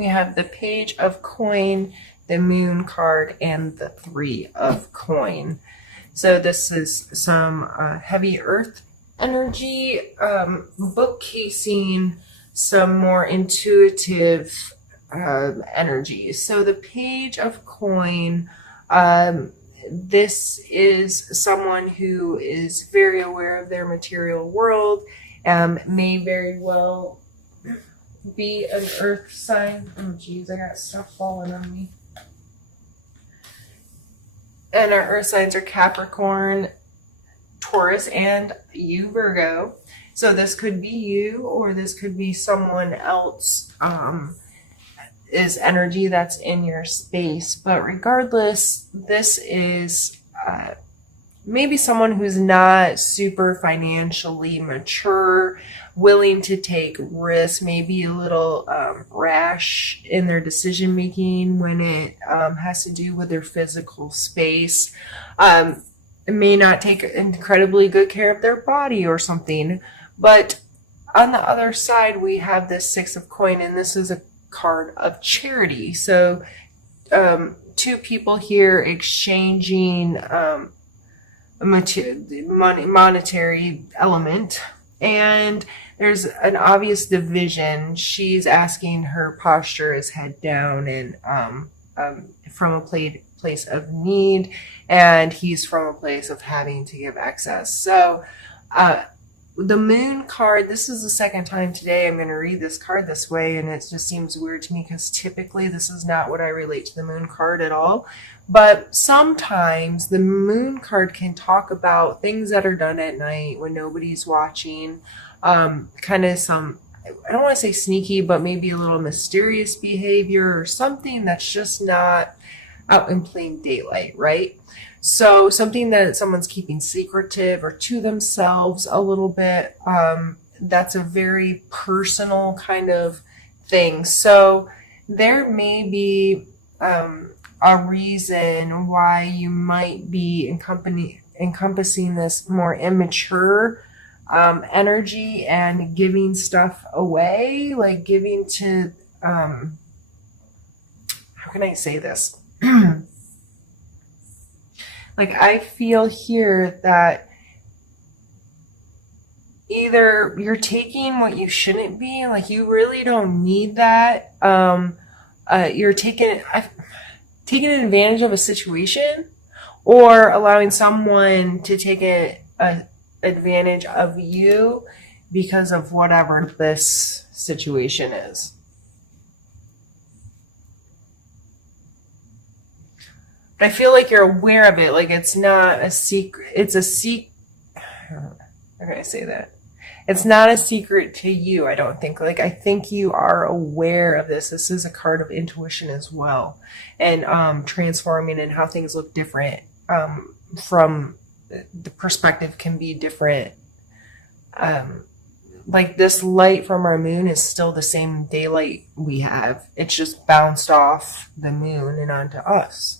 we have the Page of Coin, the Moon card, and the Three of Coin. So this is some heavy earth energy, bookcasing some more intuitive energies. So the Page of Coin, this is someone who is very aware of their material world, may very well be an earth sign. Oh geez, I got stuff falling on me. And our earth signs are Capricorn, Taurus, and you, Virgo. So this could be you, or this could be someone else, is energy that's in your space. But regardless, this is maybe someone who's not super financially mature, willing to take risks, maybe a little rash in their decision making when it has to do with their physical space. May not take incredibly good care of their body or something. But on the other side, we have this Six of Coin, and this is a card of charity. So two people here exchanging monetary element, and there's an obvious division. She's asking, her posture is head down and from a place of need, and he's from a place of having to give excess. So the Moon card, this is the second time today I'm going to read this card this way, and it just seems weird to me because typically this is not what I relate to the Moon card at all. But sometimes the Moon card can talk about things that are done at night when nobody's watching, kind of some, I don't want to say sneaky, but maybe a little mysterious behavior or something that's just not out in plain daylight, right? So something that someone's keeping secretive or to themselves a little bit, that's a very personal kind of thing. So there may be a reason why you might be encompassing this more immature energy and giving stuff away, like giving to, how can I say this? Like, I feel here that either you're taking what you shouldn't be, like you really don't need that. You're taking advantage of a situation, or allowing someone to take advantage of you because of whatever this situation is. But I feel like you're aware of it. Like, it's not a secret. It's a secret. How can I say that? It's not a secret to you, I don't think. Like, I think you are aware of this. This is a card of intuition as well. And transforming and how things look different from the perspective can be different. Like, this light from our moon is still the same daylight we have. It's just bounced off the moon and onto us.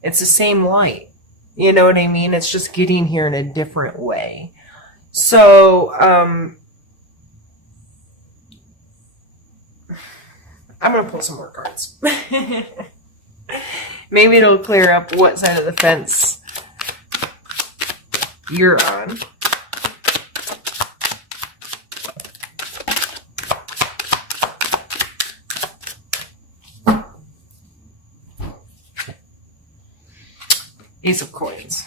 It's the same light. You know what I mean? It's just getting here in a different way. So, I'm going to pull some more cards. Maybe it'll clear up what side of the fence you're on. Ace of Coins.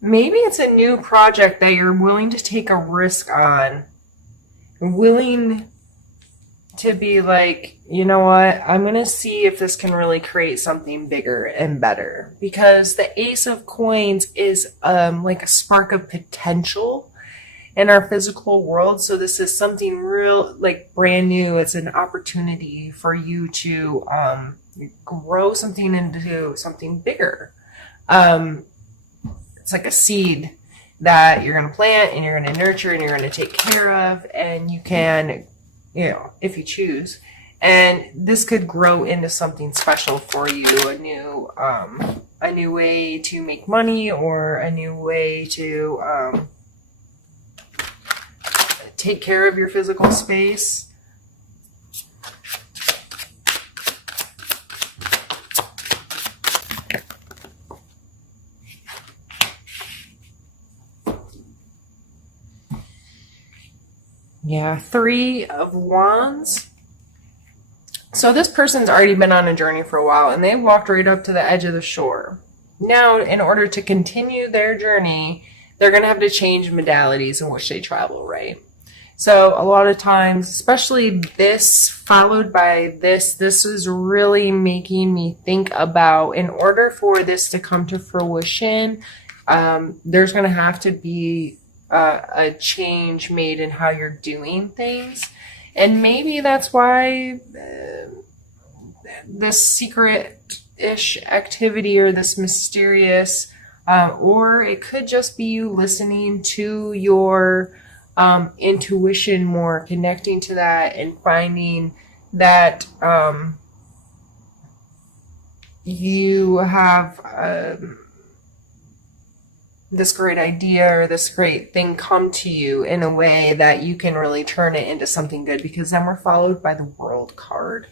Maybe it's a new project that you're willing to take a risk on. Willing to be like, you know what, I'm going to see if this can really create something bigger and better. Because the Ace of Coins is like a spark of potential in our physical world. So this is something real, like brand new. It's an opportunity for you to grow something into something bigger. It's like a seed that you're going to plant and you're going to nurture and you're going to take care of, and you can, you know, if you choose. And this could grow into something special for you, a new way to make money, or a new way to take care of your physical space. Yeah, 3 of Wands. So this person's already been on a journey for a while, and they walked right up to the edge of the shore. Now, in order to continue their journey, they're going to have to change modalities in which they travel, right? So a lot of times, especially this followed by this is really making me think about, in order for this to come to fruition, there's going to have to be a change made in how you're doing things. And maybe that's why this secret-ish activity, or this mysterious, or it could just be you listening to your intuition more, connecting to that and finding that you have this great idea or this great thing come to you in a way that you can really turn it into something good. Because then we're followed by the World card,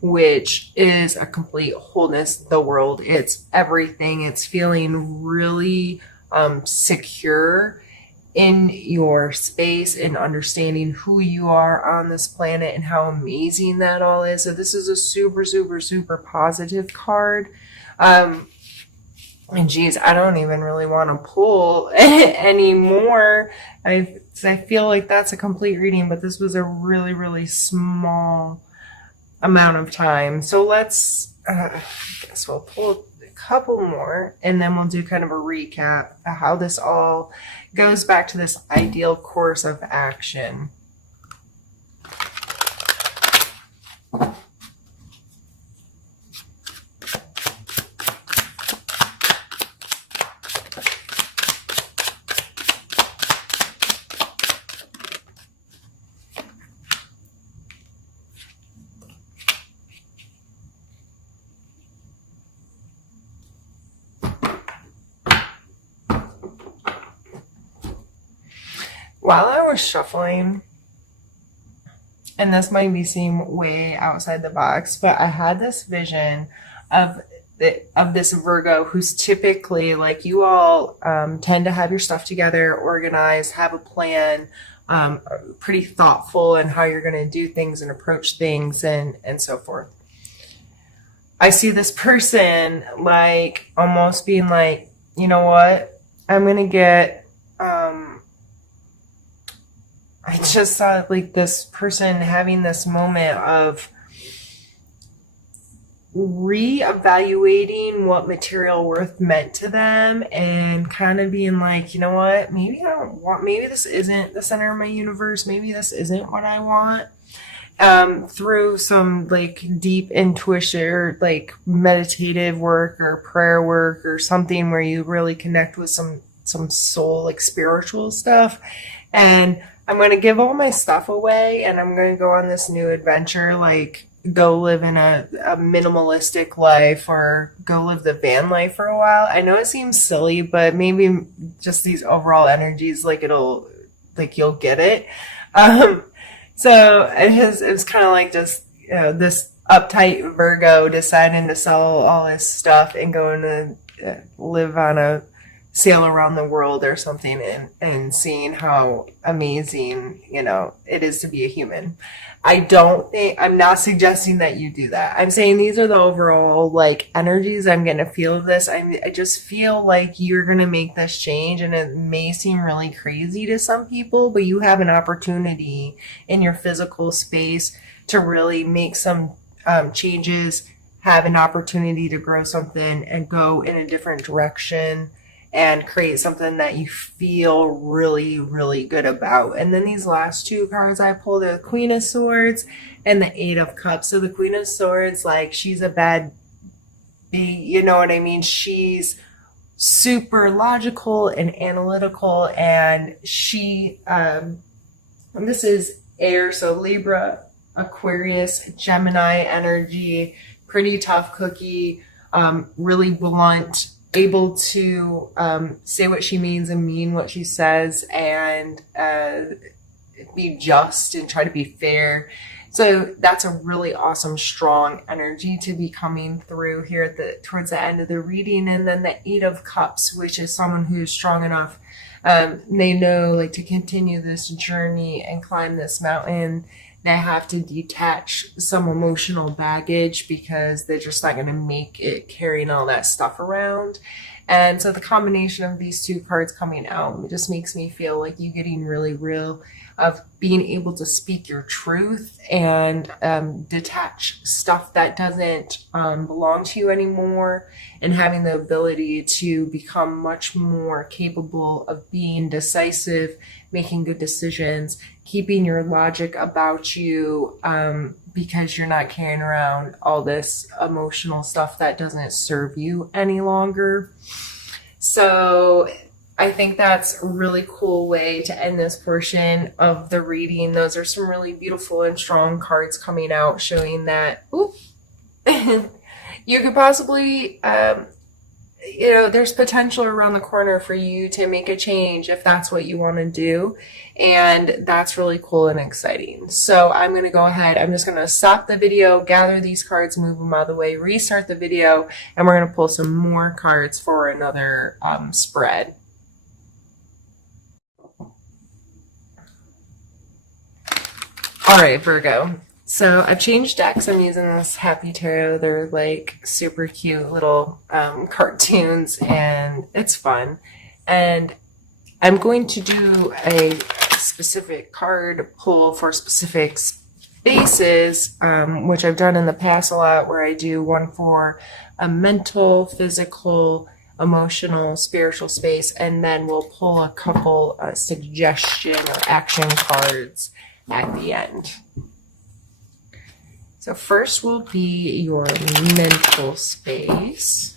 which is a complete wholeness. The world, it's everything. It's feeling really secure in your space and understanding who you are on this planet and how amazing that all is. So this is a super, super, super positive card. And geez, I don't even really want to pull anymore. I feel like that's a complete reading, but this was a really, really small amount of time. So let's, I guess we'll pull a couple more, and then we'll do kind of a recap of how this all goes back to this ideal course of action. While I was shuffling, and this might be seem way outside the box, but I had this vision of this Virgo who's typically, like you all, tend to have your stuff together, organized, have a plan, pretty thoughtful in how you're going to do things and approach things and so forth. I see this person like almost being like, you know what, I'm going to get, I just saw like this person having this moment of reevaluating what material worth meant to them, and kind of being like, you know what, maybe I don't want, maybe this isn't the center of my universe, maybe this isn't what I want. Through some like deep intuition or like meditative work or prayer work or something where you really connect with some soul, like spiritual stuff. And I'm going to give all my stuff away, and I'm going to go on this new adventure, like go live in a minimalistic life, or go live the van life for a while. I know it seems silly, but maybe just these overall energies, like you'll get it. So it was kind of like just, you know, this uptight Virgo deciding to sell all his stuff and going to live on a sail around the world or something, and seeing how amazing, you know, it is to be a human. I'm not suggesting that you do that. I'm saying these are the overall like energies I'm going to feel of this. I just feel like you're going to make this change, and it may seem really crazy to some people, but you have an opportunity in your physical space to really make some changes, have an opportunity to grow something and go in a different direction and create something that you feel really, really good about. And then these last two cards I pulled are the Queen of Swords and the Eight of Cups. So the Queen of Swords, like, she's a bad bee, you know what I mean? She's super logical and analytical, and she, this is air, so Libra, Aquarius, Gemini energy, pretty tough cookie, really blunt, able to say what she means and mean what she says, and be just and try to be fair. So that's a really awesome, strong energy to be coming through here at towards the end of the reading. And then the Eight of Cups, which is someone who's strong enough. They know, like, to continue this journey and climb this mountain, they have to detach some emotional baggage because they're just not going to make it carrying all that stuff around. And so the combination of these two cards coming out just makes me feel like you getting really real of being able to speak your truth and detach stuff that doesn't belong to you anymore, and having the ability to become much more capable of being decisive, making good decisions, keeping your logic about you, because you're not carrying around all this emotional stuff that doesn't serve you any longer. So I think that's a really cool way to end this portion of the reading. Those are some really beautiful and strong cards coming out, showing that you could possibly, there's potential around the corner for you to make a change if that's what you want to do. And that's really cool and exciting. So I'm going to go ahead. I'm just going to stop the video, gather these cards, move them out of the way, restart the video, and we're going to pull some more cards for another spread. All right, Virgo. So I've changed decks. I'm using this Happy Tarot. They're like super cute little cartoons, and it's fun. And I'm going to do a specific card pull for specific spaces, which I've done in the past a lot, where I do one for a mental, physical, emotional, spiritual space, and then we'll pull a couple suggestion or action cards at the end. So first will be your mental space.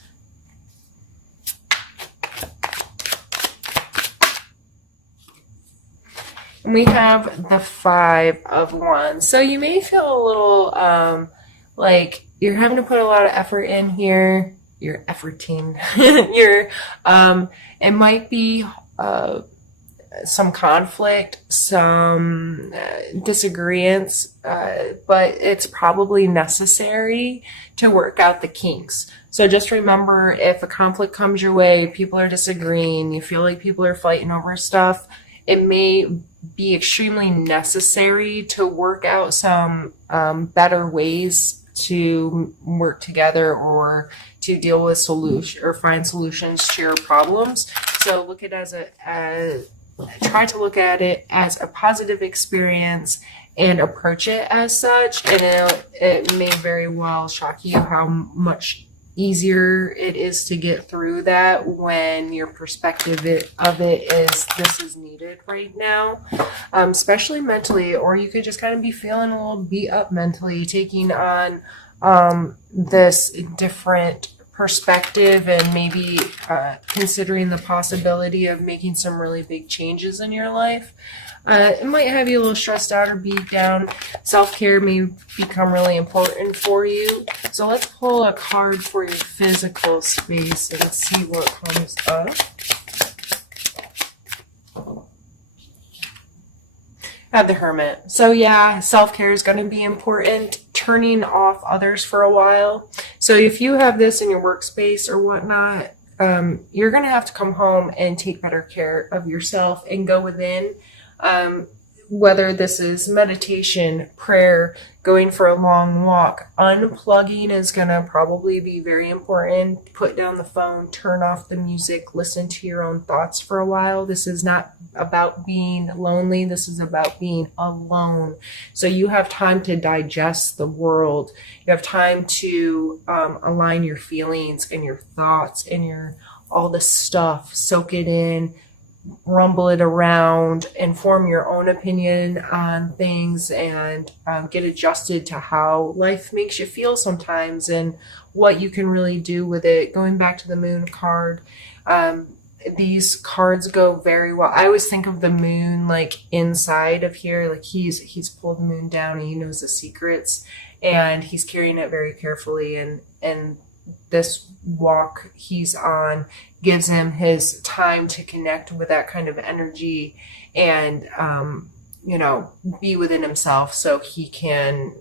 And we have the Five of Wands. So you may feel a little like you're having to put a lot of effort in here. You're efforting. It might be some conflict, some disagreements, but it's probably necessary to work out the kinks. So just remember, if a conflict comes your way, people are disagreeing, you feel like people are fighting over stuff, it may be extremely necessary to work out some better ways to work together or to deal with solution or find solutions to your problems. So look at it as try to look at it as a positive experience and approach it as such. And it may very well shock you how much easier it is to get through that when your perspective of it is this is needed right now, especially mentally. Or you could just kind of be feeling a little beat up mentally, taking on this different perspective and maybe considering the possibility of making some really big changes in your life. It might have you a little stressed out or beat down. Self-care may become really important for you. So let's pull a card for your physical space and see what comes up. I have the Hermit. So yeah, self-care is going to be important. Turning off others for a while. So if you have this in your workspace or whatnot, you're going to have to come home and take better care of yourself and go within. Whether this is meditation, prayer, going for a long walk, unplugging is going to probably be very important. Put down the phone, turn off the music, listen to your own thoughts for a while. This is not about being lonely. This is about being alone. So you have time to digest the world. You have time to align your feelings and your thoughts and all this stuff, soak it in, rumble it around, and form your own opinion on things, and get adjusted to how life makes you feel sometimes and what you can really do with it. Going back to the Moon card, these cards go very well. I always think of the moon like inside of here, like he's pulled the moon down and he knows the secrets and he's carrying it very carefully, and this walk he's on gives him his time to connect with that kind of energy and be within himself so he can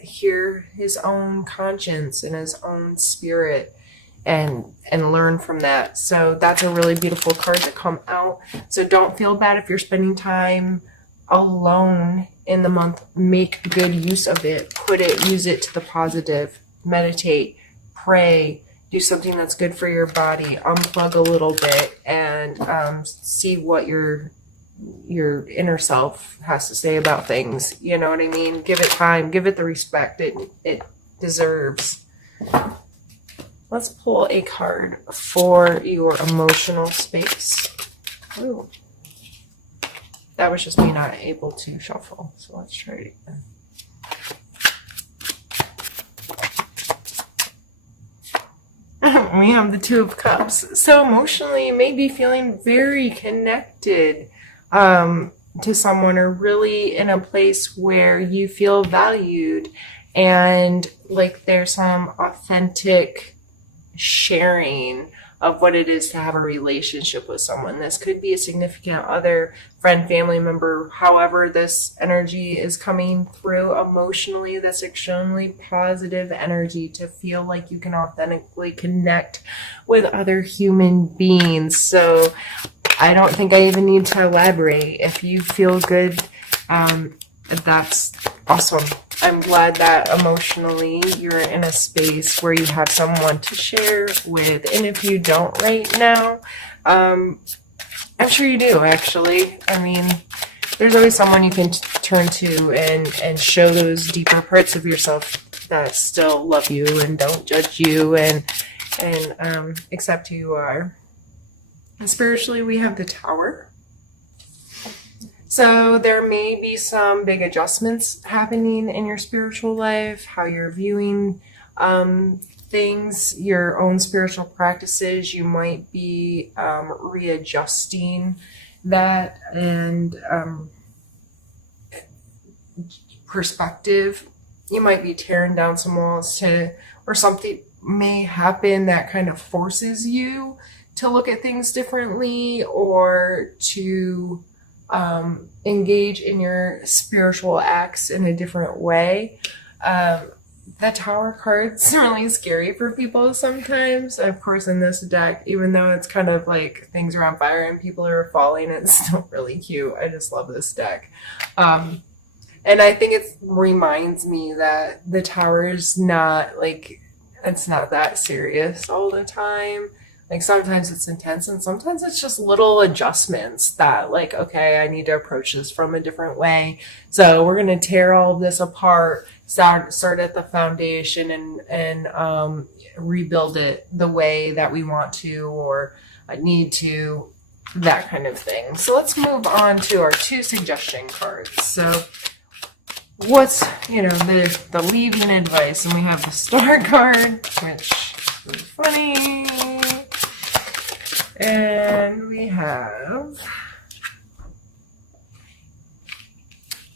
hear his own conscience and his own spirit and learn from that. So that's a really beautiful card to come out. So don't feel bad if you're spending time alone in the month. Make good use of it. Use it to the positive. Meditate, pray, do something that's good for your body, unplug a little bit, and see what your inner self has to say about things. You know what I mean? Give it time, give it the respect it deserves. Let's pull a card for your emotional space. Ooh. That was just me not able to shuffle, so let's try it again. We have the Two of Cups. So emotionally, you may be feeling very connected to someone, or really in a place where you feel valued and like there's some authentic sharing of what it is to have a relationship with someone. This could be a significant other, friend, family member, however this energy is coming through emotionally. That's extremely positive energy to feel like you can authentically connect with other human beings. So I don't think I even need to elaborate. If you feel good, that's awesome. I'm glad that emotionally you're in a space where you have someone to share with. And if you don't right now, I'm sure you do, actually. I mean, there's always someone you can turn to and show those deeper parts of yourself that still love you and don't judge you and accept who you are. And spiritually, we have the Tower. So there may be some big adjustments happening in your spiritual life, how you're viewing things, your own spiritual practices. You might be readjusting that and perspective. You might be tearing down some walls or something may happen that kind of forces you to look at things differently or to engage in your spiritual acts in a different way. The Tower card's really scary for people sometimes. Of course, in this deck, even though it's kind of like things are on fire and people are falling, it's still really cute. I just love this deck. And I think it reminds me that the Tower is not like, it's not that serious all the time. Like sometimes it's intense and sometimes it's just little adjustments that like, okay, I need to approach this from a different way. So we're going to tear all of this apart, start at the foundation and rebuild it the way that we want to or need to, that kind of thing. So let's move on to our 2 suggestion cards. So what's, the leaving advice? And we have the Star card, which is funny. And we have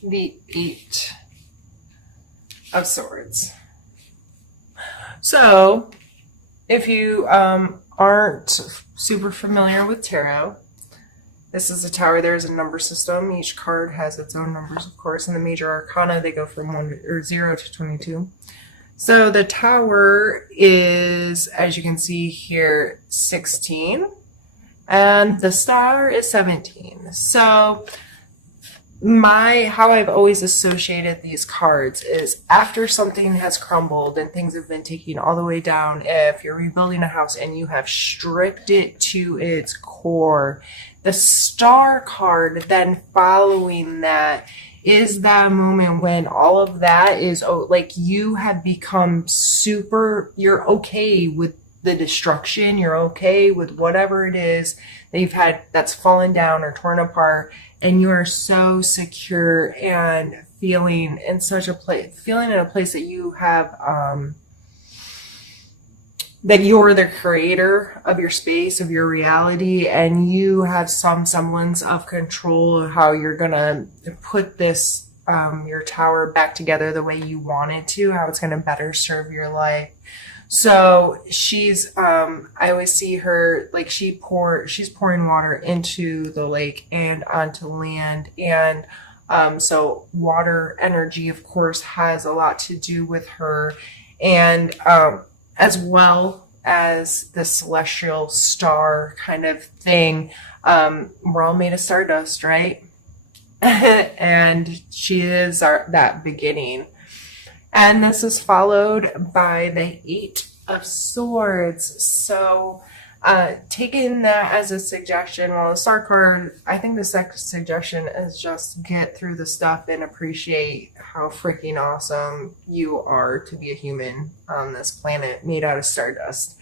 the 8 of Swords. So, if you aren't super familiar with tarot, this is a tower. There's a number system. Each card has its own numbers, of course. In the major arcana, they go from 0 to 22. So the Tower is, as you can see here, 16. And the Star is 17. So how I've always associated these cards is after something has crumbled and things have been taken all the way down, if you're rebuilding a house and you have stripped it to its core, the Star card then following that is that moment when all of that is like you have become you're okay with the destruction, you're okay with whatever it is that you've had that's fallen down or torn apart, and you are so secure and feeling in a place that you have that you're the creator of your space, of your reality, and you have some semblance of control of how you're gonna put this your tower back together the way you want it to, how it's gonna better serve your life. So she's, I always see her, like she's pouring water into the lake and onto land. And So water energy, of course, has a lot to do with her, and as well as the celestial star kind of thing. We're all made of stardust, right? And she is that beginning. And this is followed by the Eight of Swords. So, taking that as a suggestion, well, the star card, I think the second suggestion is just get through the stuff and appreciate how freaking awesome you are to be a human on this planet made out of stardust.